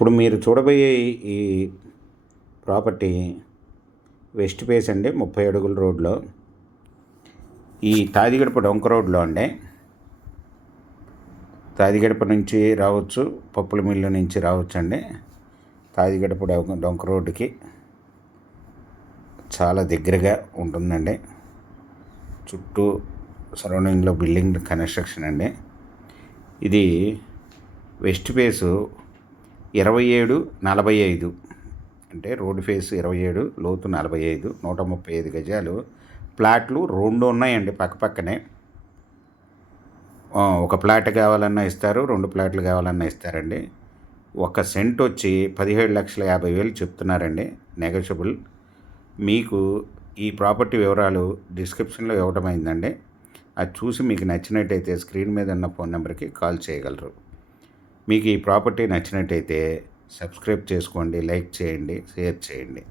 ఇప్పుడు మీరు చూడబోయే ఈ ప్రాపర్టీ వెస్ట్ ఫేస్ అండి, 30 అడుగుల రోడ్లో, ఈ తాదిగడప డొంక రోడ్లో అండి. తాదిగడప నుంచి రావచ్చు, పప్పుల మిల్లు నుంచి రావచ్చు అండి. తాదిగడప డొంక రోడ్డుకి చాలా దగ్గరగా ఉంటుందండి. చుట్టూ సరౌండింగ్లో బిల్డింగ్ కన్స్ట్రక్షన్ అండి. ఇది వెస్ట్ ఫేసు 27-45 అంటే రోడ్డు ఫేస్ 27, లోతు 45, 135 గజాలు. ప్లాట్లు 2 ఉన్నాయండి పక్కపక్కనే. ఒక ప్లాట్ కావాలన్నా ఇస్తారు, 2 ప్లాట్లు కావాలన్నా ఇస్తారండి. ఒక సెంట్ వచ్చి 17,50,000 చెప్తున్నారండి, నెగోషియబుల్. మీకు ఈ ప్రాపర్టీ వివరాలు డిస్క్రిప్షన్లో ఇవ్వడమైందండి. అది చూసి మీకు నచ్చినట్టయితే స్క్రీన్ మీద ఉన్న ఫోన్ నెంబర్కి కాల్ చేయగలరు. మీకు ఈ ప్రాపర్టీ నచ్చినట్టయితే సబ్స్క్రైబ్ చేసుకోండి, లైక్ చేయండి, షేర్ చేయండి.